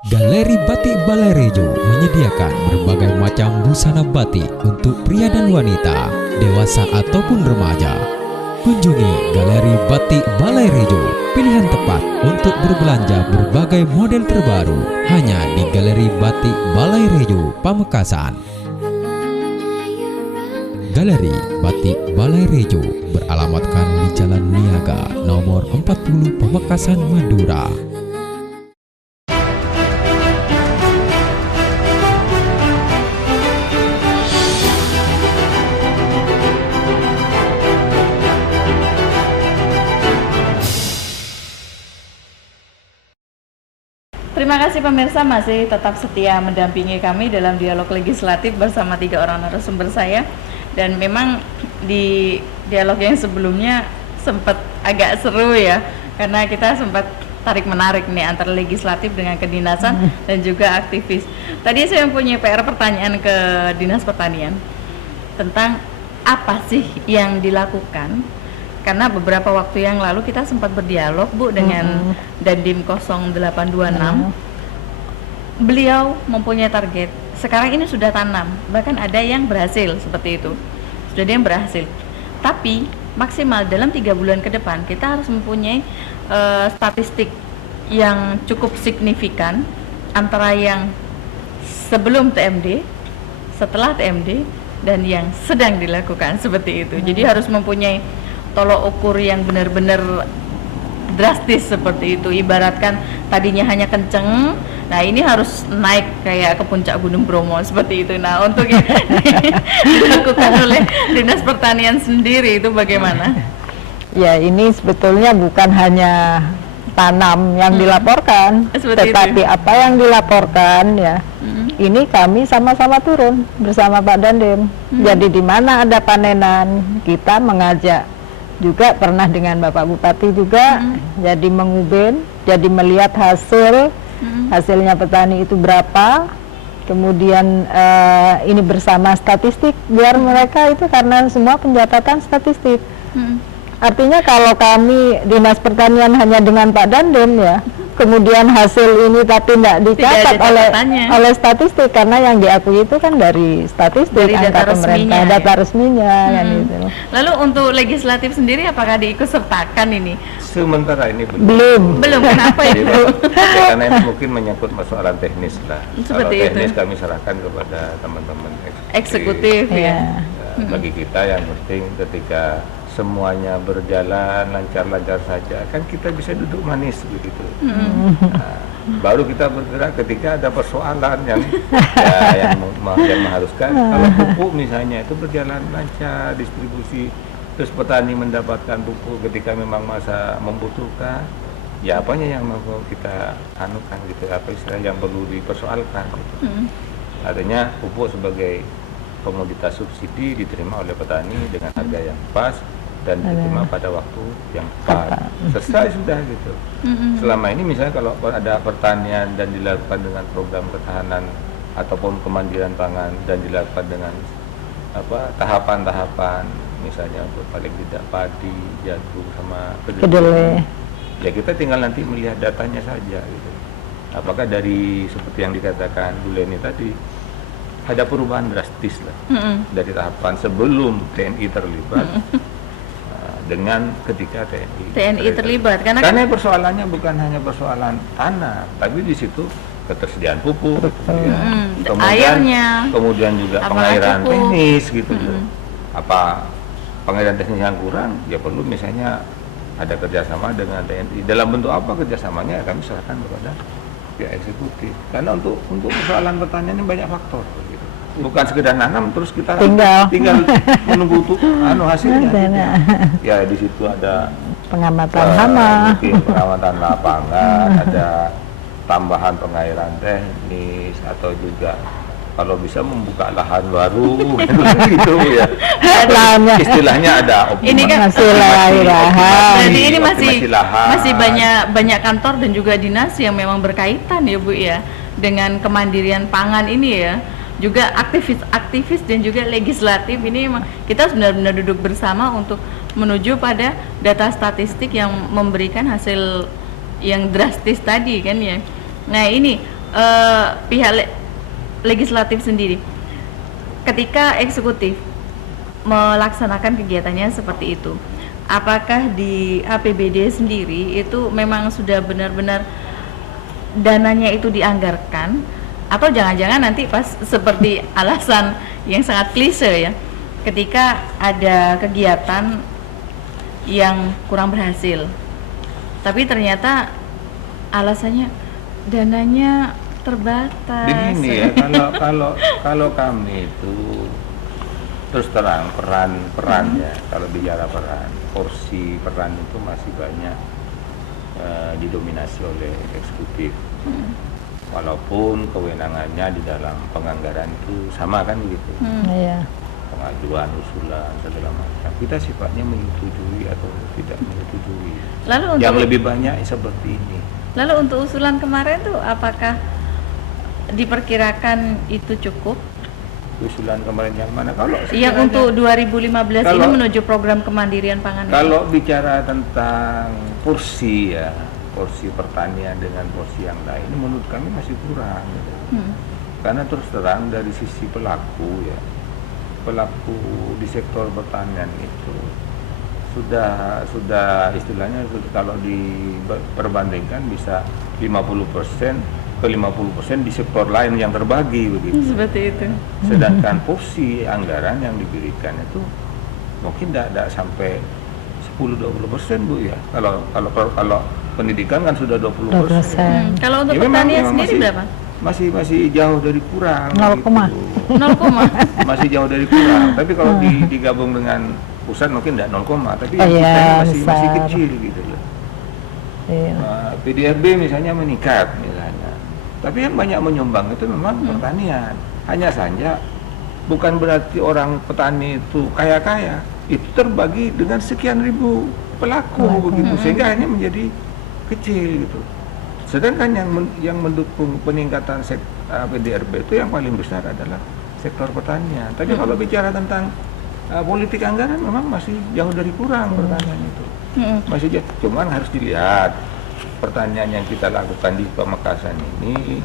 Galeri Batik Balai Rejo menyediakan berbagai macam busana batik untuk pria dan wanita, dewasa ataupun remaja. Kunjungi Galeri Batik Balai Rejo, pilihan tepat untuk berbelanja berbagai model terbaru hanya di Galeri Batik Balai Rejo, Pamekasan. Galeri Batik Balai Rejo beralamatkan di Jalan Niaga nomor 40 Pamekasan, Madura. Terima kasih pemirsa masih tetap setia mendampingi kami dalam dialog legislatif bersama 3 orang narasumber saya. Dan memang di dialog yang sebelumnya sempat agak seru ya, karena kita sempat tarik-menarik nih antara legislatif dengan kedinasan dan juga aktivis. Tadi saya mempunyai PR pertanyaan ke Dinas Pertanian tentang apa sih yang dilakukan, karena beberapa waktu yang lalu kita sempat berdialog Bu dengan Dandim 0826. Beliau mempunyai target, sekarang ini sudah tanam, bahkan ada yang berhasil seperti itu, sudah ada yang berhasil. Tapi maksimal dalam 3 bulan ke depan kita harus mempunyai statistik yang cukup signifikan antara yang sebelum TMD, setelah TMD, dan yang sedang dilakukan seperti itu. Jadi harus mempunyai tolok ukur yang benar-benar drastis seperti itu. Ibaratkan tadinya hanya kenceng, nah ini harus naik kayak ke puncak Gunung Bromo seperti itu. Nah, untuk yang dilakukan oleh Dinas Pertanian sendiri itu bagaimana? Ya, ini sebetulnya bukan hanya tanam yang dilaporkan, tetapi apa yang dilaporkan ya. Ini kami sama-sama turun bersama Pak Dandim. Jadi di mana ada panenan, kita mengajak. Juga pernah dengan Bapak Bupati juga, jadi mengubin, jadi melihat hasilnya petani itu berapa, kemudian ini bersama statistik, biar mereka itu karena semua pencatatan statistik. Artinya kalau kami Dinas Pertanian hanya dengan Pak Dandim ya, kemudian hasil ini tapi tidak dicatat oleh statistik, karena yang diakui itu kan dari statistik, dari angka pemerintah, data resminya kan gitu. Lalu untuk legislatif sendiri apakah diikut sertakan ini? Sementara ini belum. Kenapa itu? Karena ini mungkin menyangkut persoalan teknis lah. Seperti kalau teknis itu. kami serahkan kepada teman-teman Eksekutif ya. Bagi kita yang penting ketika semuanya berjalan lancar-lancar saja, kan kita bisa duduk manis begitu. Baru kita bergerak ketika ada persoalan yang yang mengharuskan. Kalau pupuk misalnya itu berjalan lancar distribusi, terus petani mendapatkan pupuk ketika memang masa membutuhkan, ya apanya yang mau kita anukan gitu, apa istilah yang perlu dipersoalkan gitu. Artinya pupuk sebagai komoditas subsidi diterima oleh petani dengan harga yang pas dan diterima pada waktu yang tepat, selesai sudah gitu. Selama ini misalnya kalau ada pertanian dan dilakukan dengan program ketahanan ataupun kemandirian pangan dan dilakukan dengan tahapan-tahapan, misalnya untuk paling tidak padi, jagung sama kedelai, ya kita tinggal nanti melihat datanya saja gitu. Apakah dari seperti yang dikatakan Bu Leni tadi ada perubahan drastis lah dari tahapan sebelum TNI terlibat dengan ketika TNI terlibat, karena persoalannya bukan hanya persoalan tanah, tapi di situ ketersediaan pupuk, kemudian juga pengairan teknis gitu. Apa pengairan teknis yang kurang, ya perlu misalnya ada kerjasama dengan TNI. Dalam bentuk apa kerjasamanya, kami serahkan kepada pihak eksekutif. Karena untuk persoalan pertanian ini banyak faktor gitu. Bukan sekedar nanam terus kita tinggal menunggu hasilnya gitu. Ya di situ ada pengamatan hama, pengamatan lapangan, ada tambahan pengairan teknis, atau juga kalau bisa membuka lahan baru gitu ya. Istilahnya ada ini kan jadi ini masih banyak kantor dan juga dinas yang memang berkaitan ya Bu ya dengan kemandirian pangan ini ya. Juga aktivis dan juga legislatif ini memang kita benar-benar duduk bersama untuk menuju pada data statistik yang memberikan hasil yang drastis tadi kan ya. Nah ini pihak legislatif sendiri ketika eksekutif melaksanakan kegiatannya seperti itu, apakah di APBD sendiri itu memang sudah benar-benar dananya itu dianggarkan, atau jangan-jangan nanti pas seperti alasan yang sangat klise ya, ketika ada kegiatan yang kurang berhasil tapi ternyata alasannya dananya terbatas. Begini ya, kalau kami itu terus terang perannya, kalau bicara peran, porsi peran itu masih banyak didominasi oleh eksekutif. Walaupun kewenangannya di dalam penganggaran itu sama kan gitu. Iya. Pengajuan, usulan, segala macam. Kita sifatnya menyetujui atau tidak menyetujui. Lalu untuk yang lebih banyak seperti ini. Lalu untuk usulan kemarin tuh apakah diperkirakan itu cukup? Usulan kemarin yang mana? Kalau yang untuk 2015 ini menuju program kemandirian pangan. Kalau bicara tentang porsi ya, porsi pertanian dengan porsi yang lain, ini menurut kami masih kurang. Gitu. Karena terus terang dari sisi pelaku ya, pelaku di sektor pertanian itu sudah istilahnya kalau diperbandingkan bisa 50% ke 50% di sektor lain yang terbagi begitu. Seperti itu. Sedangkan porsi anggaran yang diberikan itu mungkin tidak sampai 10-20% Bu ya. Kalau pendidikan kan sudah 20%. Kalau untuk Ya, pertanian memang sendiri berapa? Masih jauh dari kurang. 0, gitu. 0, Masih jauh dari kurang. Tapi kalau digabung dengan pusat mungkin tidak 0, tapi Oh, yang iya, masih kecil gitu loh. Iya. PDRB misalnya meningkat misalnya. Tapi yang banyak menyumbang itu memang pertanian. Hanya saja bukan berarti orang petani itu kaya-kaya. Itu terbagi dengan sekian ribu pelaku begitu, sehingga hanya menjadi kecil gitu. Sedangkan yang mendukung peningkatan PDRB itu yang paling besar adalah sektor pertanian. Tapi kalau bicara tentang politik anggaran memang masih jauh dari kurang pertanian itu. Masih jauh. Cuman harus dilihat pertanian yang kita lakukan di Pamekasan ini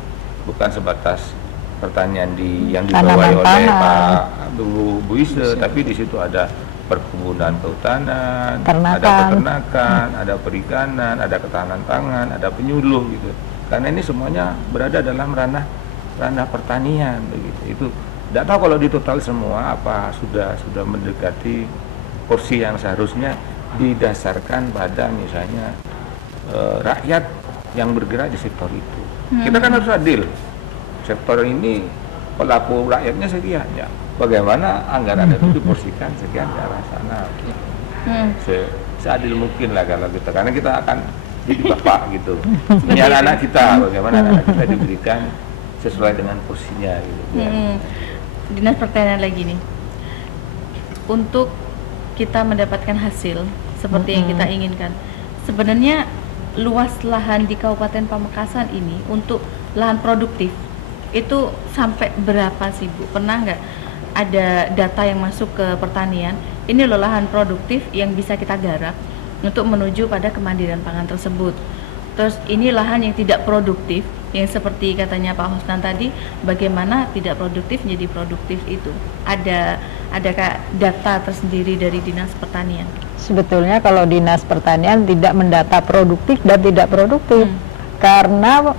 bukan sebatas pertanian yang dibawahi oleh Pak Bu Ise, tapi di situ ada perkebunan kehutanan, ada peternakan, ada perikanan, ada ketahanan pangan, ada penyuluh gitu. Karena ini semuanya berada dalam ranah pertanian begitu. Itu tidak tahu kalau di total semua apa sudah mendekati porsi yang seharusnya didasarkan pada misalnya rakyat yang bergerak di sektor itu. Kita kan harus adil. Sektor ini pelaku rakyatnya sekian ya. Bagaimana anggaran itu diporsikan sekian ke arah sana. Seadil mungkin lah kalau kita, karena kita akan jadi bapak gitu. Ini anak-anak kita, bagaimana anak kita diberikan sesuai dengan porsinya gitu. Dinas Pertanian lagi nih. Untuk kita mendapatkan hasil seperti yang kita inginkan. Sebenarnya luas lahan di Kabupaten Pamekasan ini untuk lahan produktif itu sampai berapa sih Bu? Pernah nggak ada data yang masuk ke pertanian? Ini loh lahan produktif yang bisa kita garap untuk menuju pada kemandirian pangan tersebut. Terus ini lahan yang tidak produktif, yang seperti katanya Pak Husnan tadi, bagaimana tidak produktif menjadi produktif itu? Adakah data tersendiri dari Dinas Pertanian? Sebetulnya kalau Dinas Pertanian tidak mendata produktif dan tidak produktif, karena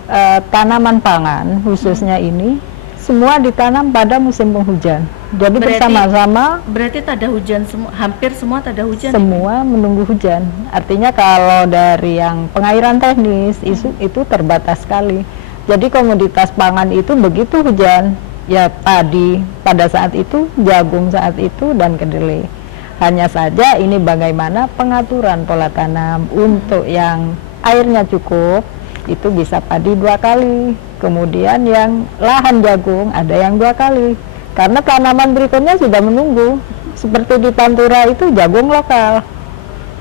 tanaman pangan khususnya ini semua ditanam pada musim penghujan. Jadi bersama-sama. Berarti tak ada hujan semua, hampir semua tak ada hujan. Semua menunggu hujan. Artinya kalau dari yang pengairan teknis itu terbatas sekali. Jadi komoditas pangan itu begitu hujan, ya padi pada saat itu, jagung saat itu, dan kedelai. Hanya saja ini bagaimana pengaturan pola tanam. Untuk yang airnya cukup itu bisa padi 2 kali, kemudian yang lahan jagung ada yang 2 kali, karena tanaman berikutnya sudah menunggu. Seperti di Pantura itu jagung lokal,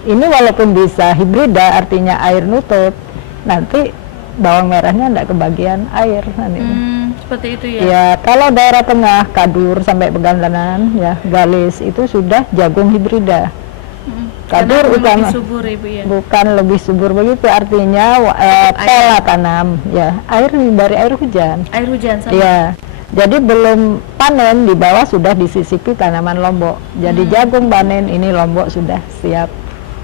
ini walaupun bisa hibrida, artinya air nutup, nanti bawang merahnya tidak kebagian air nanti. Seperti itu ya? Ya, kalau daerah tengah, Kadur sampai Pegandanan, ya Galis itu sudah jagung hibrida. Kadur Karena utama lebih subur Ibu ya. bukan lebih subur begitu, artinya pola tanam ya, dari air hujan. Air hujan sama. Iya. Jadi belum panen di bawah sudah disisipi tanaman lombok. Jadi jagung panen, ini lombok sudah siap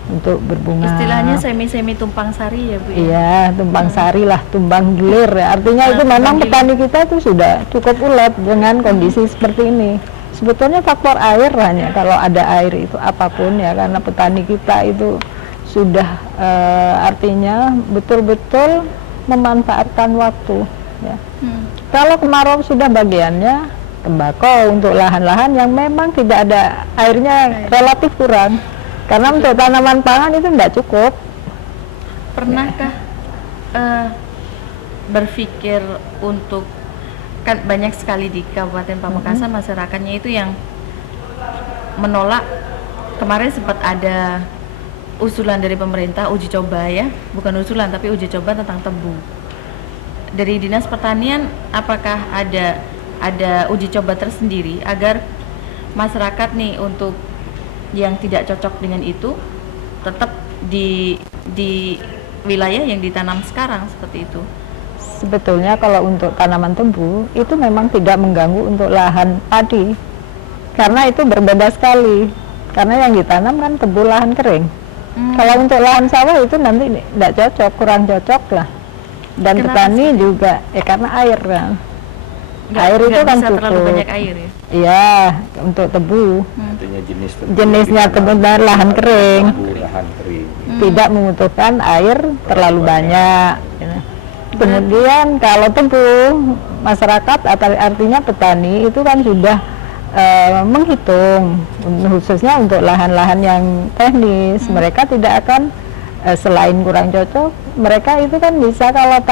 untuk berbunga. Istilahnya semi-semi tumpang sari ya Bu ya. Iya, tumpang sari lah, tumbang gilir ya. Artinya itu tumbang memang gilir. petani kita itu sudah cukup ulet dengan kondisi seperti ini. Sebetulnya faktor air hanya, kalau ada air itu apapun ya, karena petani kita itu sudah artinya betul-betul memanfaatkan waktu ya. Kalau kemarau sudah bagiannya tembakau untuk lahan-lahan yang memang tidak ada airnya, relatif kurang. Karena untuk tanaman pangan itu tidak cukup. Pernahkah berpikir untuk, kan banyak sekali di Kabupaten Pamekasan masyarakatnya itu yang menolak. Kemarin sempat ada usulan dari pemerintah uji coba ya, bukan usulan tapi uji coba tentang tebu. Dari Dinas Pertanian, apakah ada uji coba tersendiri agar masyarakat nih untuk yang tidak cocok dengan itu tetap di wilayah yang ditanam sekarang seperti itu? Sebetulnya kalau untuk tanaman tebu itu memang tidak mengganggu untuk lahan padi, karena itu berbeda sekali. Karena yang ditanam kan tebu lahan kering. Kalau untuk lahan sawah itu nanti tidak cocok, kurang cocok lah. Dan Kenapa petani juga karena air kan. Air itu kan bisa terlalu cukup. banyak air ya. Iya, untuk tebu. Artinya jenis Jenisnya tebu dan lahan kering. tebu lahan kering. Tidak membutuhkan air terlalu banyak. Kemudian kalau tebu, masyarakat artinya petani itu kan sudah menghitung, khususnya untuk lahan-lahan yang teknis, mereka tidak akan selain kurang cocok, mereka itu kan bisa kalau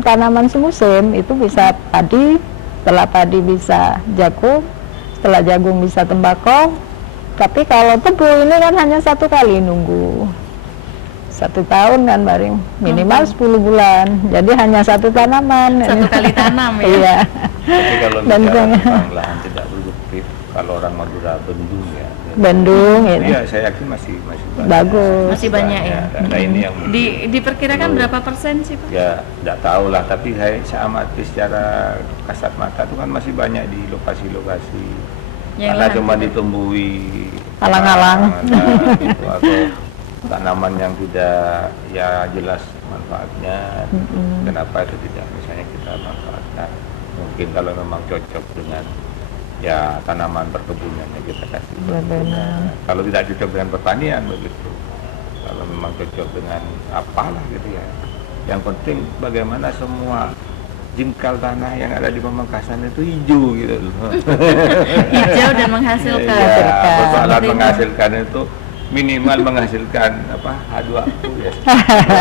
tanaman semusim itu bisa padi, setelah padi bisa jagung, setelah jagung bisa tembakau. Tapi kalau tebu ini kan hanya 1 kali nunggu 1 tahun kan baring, minimal 10 bulan. Jadi hanya 1 tanaman. 1 kali tanam ya. Iya. Tapi kalau Dan bicara saya- tentang lahan tidak produktif, kalau orang Madura bendung ya. Bendung ini. Iya, saya yakin masih banyak. Bagus. Masih banyak ya. Nah, ini yang Diperkirakan berapa persen sih Pak? ya tidak tahu lah, tapi saya amati secara kasat mata itu kan masih banyak di lokasi-lokasi Yang karena lahan cuma tidak. ditumbuhi Alang-alang. gitu, atau tanaman yang tidak ya jelas manfaatnya. Kenapa itu tidak misalnya kita manfaatkan? Mungkin kalau memang cocok dengan ya tanaman perkebunan yang kita kasih. Benar. Kalau tidak cocok dengan pertanian begitu. Kalau memang cocok dengan apalah gitu ya. Yang penting bagaimana semua jengkal tanah yang ada di Pamekasan itu hijau gitu loh. Hijau dan menghasilkan. Ya, persoalan Seperti itu. menghasilkan itu minimal menghasilkan apa H2O ya.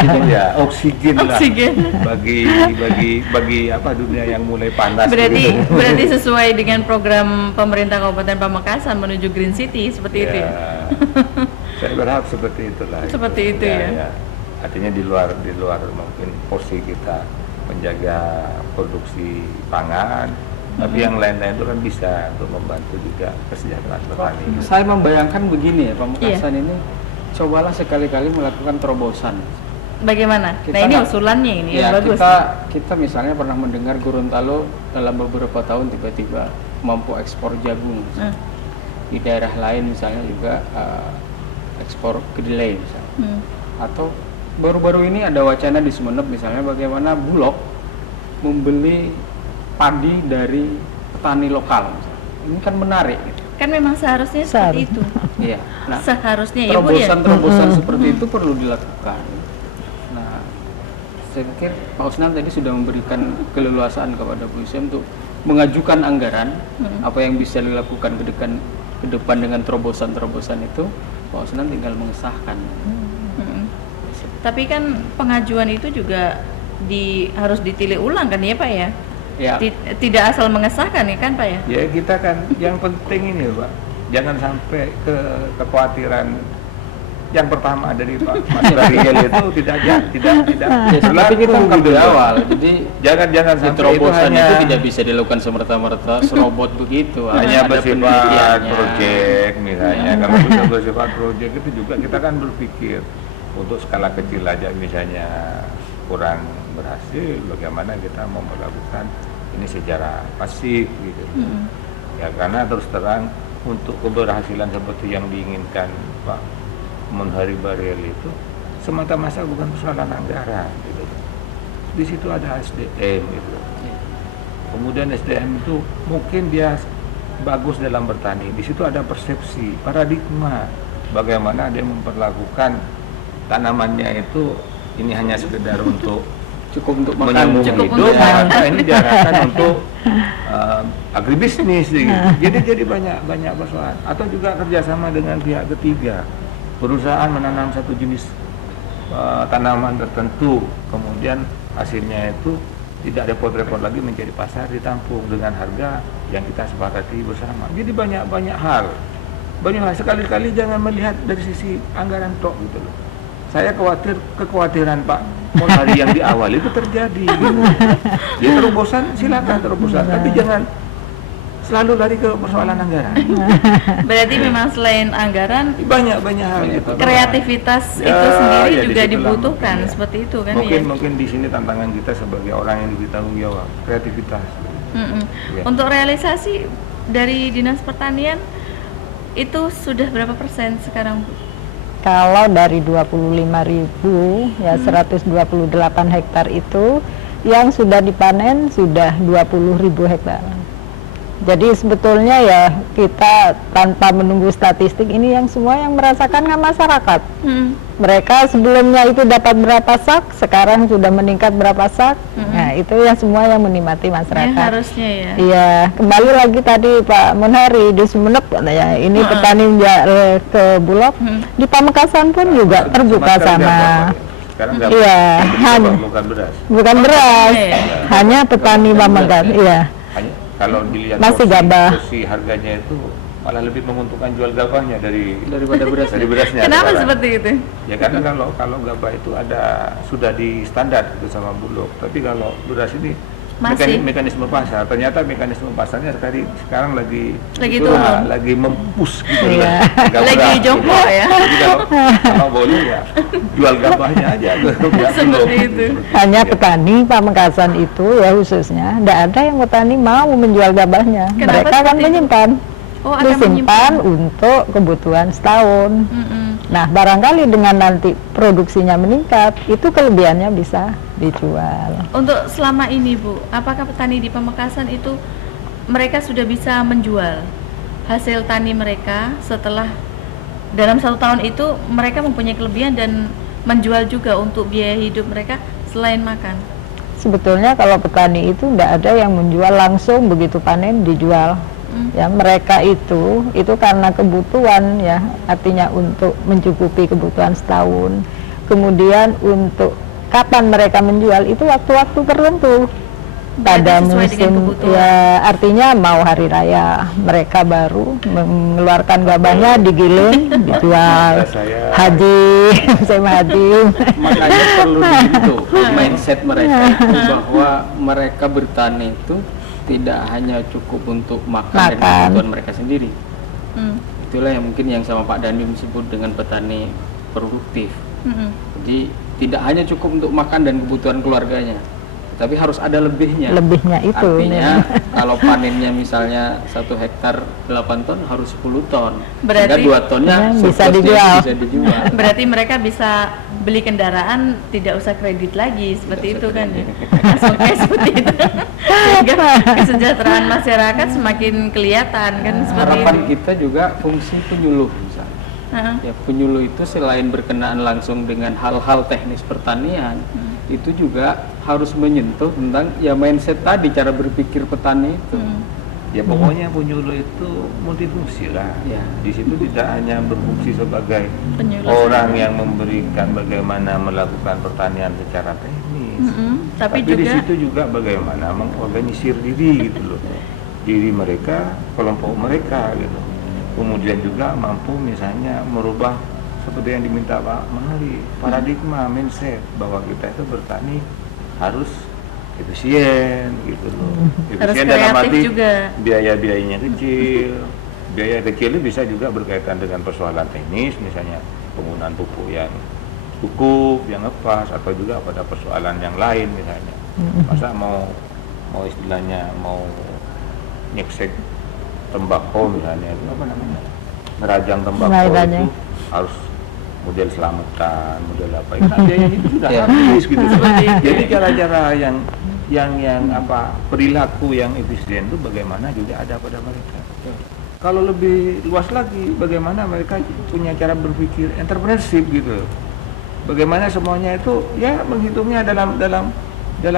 Itu ya oksigen lah Oksigen. bagi apa dunia yang mulai panas Berarti gitu. berarti sesuai dengan program pemerintah Kabupaten Pamekasan menuju Green City seperti itu ya. Saya berharap seperti itulah. Seperti itu ya. Artinya di luar mungkin porsi kita menjaga produksi pangan, tapi yang lain-lain itu kan bisa untuk membantu juga kesejahteraan petani. Saya membayangkan begini ya, Pamekasan ini cobalah sekali-kali melakukan terobosan. Bagaimana? Kita Nah ini nggak- usulannya ini Ya, yang bagus. kita misalnya pernah mendengar Gorontalo dalam beberapa tahun tiba-tiba mampu ekspor jagung. Misalnya. Di daerah lain misalnya juga ekspor kedelai misalnya. Atau baru-baru ini ada wacana di Sumeneb misalnya bagaimana Bulog membeli padi dari petani lokal misalnya. Ini kan menarik gitu. Kan memang seharusnya seperti itu. Iya. Nah, Seharusnya ya Bu ya. terobosan seperti itu perlu dilakukan. Nah, saya pikir Pak Usnan tadi sudah memberikan keleluasaan kepada Bu Isem untuk mengajukan anggaran apa yang bisa dilakukan ke depan dengan terobosan-terobosan itu. Pak Usnan tinggal mengesahkan. Tapi kan pengajuan itu juga harus ditilik ulang kan ya Pak ya? Ya, Tidak asal mengesahkan ya kan Pak ya? Ya kita kan yang penting ini Pak, jangan sampai kekhawatiran yang pertama dari Pak Mas Dariel itu tidak Ya, tapi kita bukan gitu di loh. awal, jadi Jangan sampai itu terobosan hanya itu tidak bisa dilakukan semerta-merta serobot begitu. hanya Ada bersifat penelitiannya. proyek misalnya. Kalau kita bersifat proyek itu juga kita kan berpikir untuk skala kecil aja, misalnya kurang berhasil, bagaimana kita memperlakukan ini secara pasif gitu. Ya karena terus terang untuk keberhasilan seperti yang diinginkan Pak Munhari Bariel itu semata-mata bukan persoalan anggaran gitu. Di situ ada SDM gitu. Kemudian SDM itu mungkin dia bagus dalam bertani. Di situ ada persepsi, paradigma bagaimana dia memperlakukan tanamannya itu ini hanya sekedar untuk Cukup untuk makan, menyambung cukup hidup, untuk maka ini diarahkan untuk agribisnis gitu. Jadi banyak persoalan. Atau juga kerjasama dengan pihak ketiga, perusahaan menanam satu jenis tanaman tertentu, kemudian hasilnya itu tidak repot-repot lagi menjadi pasar, ditampung dengan harga yang kita sepakati bersama. Jadi banyak hal. Sekali-kali jangan melihat dari sisi anggaran tok gitu loh. Saya kekhawatiran Pak Munhari yang di awal itu terjadi gitu. Ya terobosan silakan terobosan, tapi jangan selalu lari ke persoalan anggaran. Berarti memang selain anggaran, Banyak hal gitu. kreativitas Ya, itu sendiri ya, juga disitulah dibutuhkan, mungkin, ya. seperti itu kan Mungkin di sini tantangan kita sebagai orang yang diberi tanggung jawab, kreativitas. Ya. Untuk realisasi dari Dinas Pertanian itu sudah berapa persen sekarang, Bu? Kalau dari 25.000 ya 128 hektar itu yang sudah dipanen sudah 20.000 hektar. Jadi sebetulnya ya kita tanpa menunggu statistik ini yang semua yang merasakan kan masyarakat. Mereka sebelumnya itu dapat berapa sak, sekarang sudah meningkat berapa sak. Nah itu yang semua yang menikmati masyarakat. Ya, harusnya ya. Iya, kembali lagi tadi Pak Munhari di Sumeneb ya, ini petani ke Bulog, di Pamekasan pun juga terbuka sama. Sekarang Iya, bukan beras. bukan beras, Iya. hanya petani Pamekasan. Iya, Hanya kalau dilihat Masih gabah. porsi harganya itu malah lebih menguntungkan jual gabahnya daripada beras. dari berasnya. Kenapa sekarang. seperti itu? Ya karena kalau gabah itu sudah di standar itu sama Bulog, tapi kalau beras ini Masih. mekanisme pasar, ternyata mekanisme pasarnya sekarang lagi turun. lagi mempus gitu Iya. lah. Harga Lagi beras. jongkok ya. Jadi kalau boleh ya jual gabahnya aja ke pihak Seperti Bulog. itu. hanya Ya. petani Pamekasan itu ya khususnya, tidak ada yang petani mau menjual gabahnya. Kenapa Mereka akan seperti itu? menyimpan, Oh, akan disimpan untuk kebutuhan setahun. Nah, barangkali dengan nanti produksinya meningkat, itu kelebihannya bisa dijual. Untuk selama ini, Bu, apakah petani di Pamekasan itu mereka sudah bisa menjual hasil tani mereka setelah dalam 1 tahun itu mereka mempunyai kelebihan dan menjual juga untuk biaya hidup mereka selain makan? Sebetulnya kalau petani itu tidak ada yang menjual langsung begitu panen dijual. Ya, mereka itu karena kebutuhan ya, artinya untuk mencukupi kebutuhan setahun. Kemudian untuk kapan mereka menjual itu waktu-waktu tertentu. Pada sesuai dengan musim kebutuhan. ya, artinya mau hari raya mereka baru mengeluarkan gabahnya digiling dijual. Haji saya haji. Makanya perlu dibentuk mindset mereka itu bahwa mereka bertani itu tidak hanya cukup untuk makan dan kebutuhan mereka sendiri. Itulah yang mungkin yang sama Pak Dandim sebut dengan petani produktif. Jadi tidak hanya cukup untuk makan dan kebutuhan keluarganya, tapi harus ada lebihnya. Lebihnya itu. Artinya kalau panennya misalnya 1 hektar 8 ton harus 10 ton. Berarti- Sehingga 2 tonnya bisa surplusnya dijual. bisa dijual. Berarti mereka bisa beli kendaraan tidak usah kredit lagi seperti itu kan ya, langsung cash seperti itu. Sehingga kesejahteraan masyarakat semakin kelihatan kan seperti Harapan itu. kita juga fungsi penyuluh misalnya. Ya, penyuluh itu selain berkenaan langsung dengan hal-hal teknis pertanian, itu juga harus menyentuh tentang ya mindset tadi, cara berpikir petani itu. Ya pokoknya penyuluh itu multifungsi lah. Ya. Di situ tidak hanya berfungsi sebagai Penyuluh orang yang memberikan bagaimana melakukan pertanian secara teknis, Tapi di juga situ juga bagaimana mengorganisir diri gitu loh, diri mereka, kelompok mereka gitu. Kemudian juga mampu misalnya merubah seperti yang diminta Pak Mahli, paradigma mindset bahwa kita itu bertani harus efisien gitu loh. Efisien dalam arti juga biaya-biayanya kecil. Biaya kecil itu bisa juga berkaitan dengan persoalan teknis, misalnya penggunaan pupuk yang cukup, yang ngepas, atau juga pada persoalan yang lain misalnya. Masa mau istilahnya mau nyeksek tembakau misalnya, itu apa namanya, ngerajang tembakau itu harus model selamatan, model apa itu, biayanya itu sudah habis gitu. Jadi cara-cara yang apa, perilaku yang efisien itu bagaimana juga ada pada mereka. Kalau lebih luas lagi, bagaimana mereka punya cara berpikir entrepreneurship gitu. Bagaimana semuanya itu ya menghitungnya dalam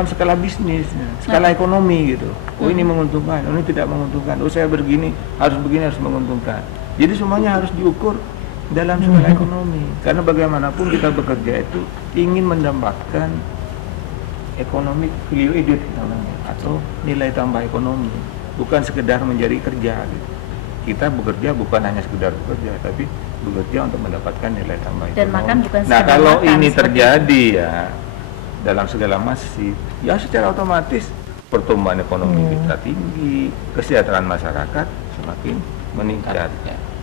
skala bisnis, skala ekonomi gitu. Oh ini menguntungkan, oh ini tidak menguntungkan. Oh saya begini harus menguntungkan. Jadi semuanya harus diukur dalam skala ekonomi. Karena bagaimanapun kita bekerja itu ingin mendapatkan economic value added namanya, atau nilai tambah ekonomi, bukan sekedar menjadi kerja gitu. Kita bekerja bukan hanya sekedar bekerja, tapi bekerja untuk mendapatkan nilai tambah ekonomi. Dan makan bukan nah sekedar kalau makan, ini terjadi ya dalam segala masif, ya secara otomatis pertumbuhan ekonomi kita tinggi, kesejahteraan masyarakat semakin meningkat.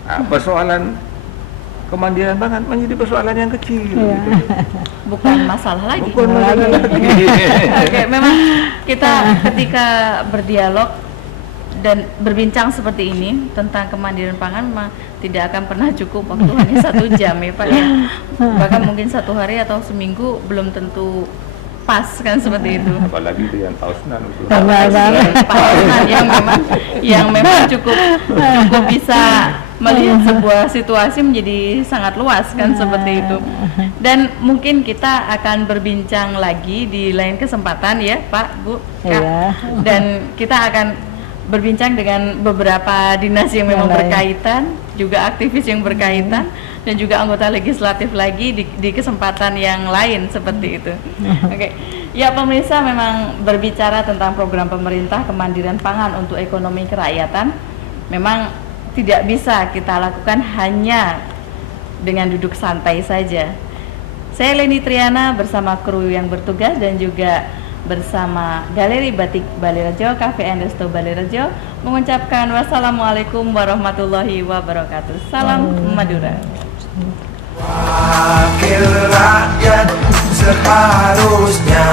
Nah, persoalan kemandirian pangan menjadi persoalan yang kecil. Gitu. Bukan masalah lagi. Bukan masalah lagi. Oke, memang kita ketika berdialog dan berbincang seperti ini tentang kemandirian pangan memang tidak akan pernah cukup waktu hanya 1 jam ya Pak ya. Bahkan mungkin 1 hari atau seminggu belum tentu pas kan seperti itu. Apalagi itu yang tausnan itu. yang memang cukup bisa melihat sebuah situasi menjadi sangat luas kan seperti itu. Dan mungkin kita akan berbincang lagi di lain kesempatan ya Pak, Bu, Kak. Dan kita akan berbincang dengan beberapa dinas yang memang berkaitan, juga aktivis yang berkaitan, dan juga anggota legislatif lagi di kesempatan yang lain seperti itu. Oke. Ya pemirsa, memang berbicara tentang program pemerintah kemandirian pangan untuk ekonomi kerakyatan memang tidak bisa kita lakukan hanya dengan duduk santai saja. Saya Leni Triana bersama kru yang bertugas dan juga bersama Galeri Batik Balirejo, KVN Resto Balirejo mengucapkan wassalamualaikum warahmatullahi wabarakatuh. Salam Madura. Wakil rakyat seharusnya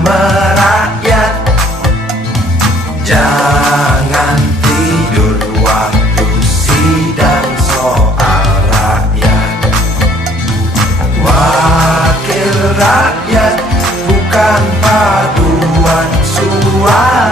merakyat, jangan tidur waktu sidang soal rakyat. Wakil rakyat bukan paduan suara.